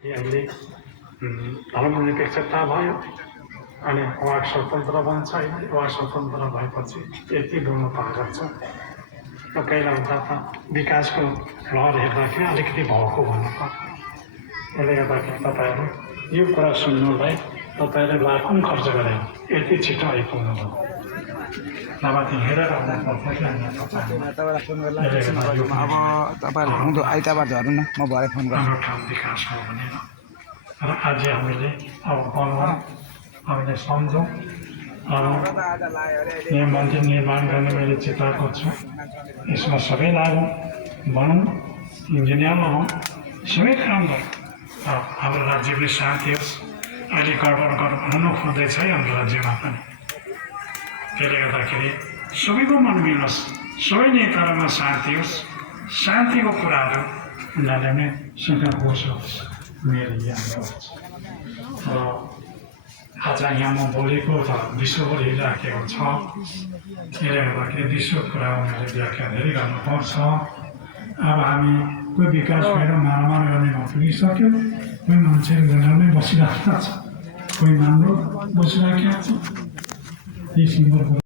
अहिले धर्मनिरपेक्षता भयो अनि वाक स्वतन्त्र बन्छ। वाक स्वतन्त्र भएपछि यति बोल्न पाएको छ। पहिला हुँदा त विकासको लहर हेर्दाखेरि अलिकति भएको भन्नुपर्छ। त्यसले गर्दाखेरि तपाईँहरू यो कुरा सुन्नुलाई तपाईँहरूले लाखौँ खर्च गरे यति छिटो आइपुग्नु भयो। नभए त हेरेर आउनुपर्छ कि तपाईँलाई फोन गर्दा अब तपाईँहरू आउँदो आइतबार झर्नु न, म भरे फोन गर्छु। हाम्रो ठाउँ विकास हो भनेर र आज हामीले अब बनाउँ, हामीले सम्झौँ। यहाँ मन्दिर निर्माण गर्ने मैले चिताएको छु। यसमा सबै लागौँ, भनौँ, इन्जिनियर लगाउँ, सबै काम गरौँ। हाम्रो राज्यले शान्ति होस्। अहिले गडबड हुनु खोज्दैछ है हाम्रो राज्यमा पनि। त्यसले गर्दाखेरि सबैको मन मिलोस्, सबै नेताहरूमा शान्ति होस्। शान्तिको कुराहरू उनीहरूले नै सिधै होस् मेरो यहाँ र आज यहाँ म बोलेको त विश्वभर हिँडिराखेको छ। त्यसले गर्दाखेरि विश्वको कुरा उनीहरूले व्याख्या धेरै गर्नुपर्छ। अब हामी कोही विकास भएर मारामार गर्ने नपुगिसक्यो। कोही मान्छेहरू गुन्डामै बसिरहेको छ, कोही राम्रो बसिराखेको छ। यी सिङ्गल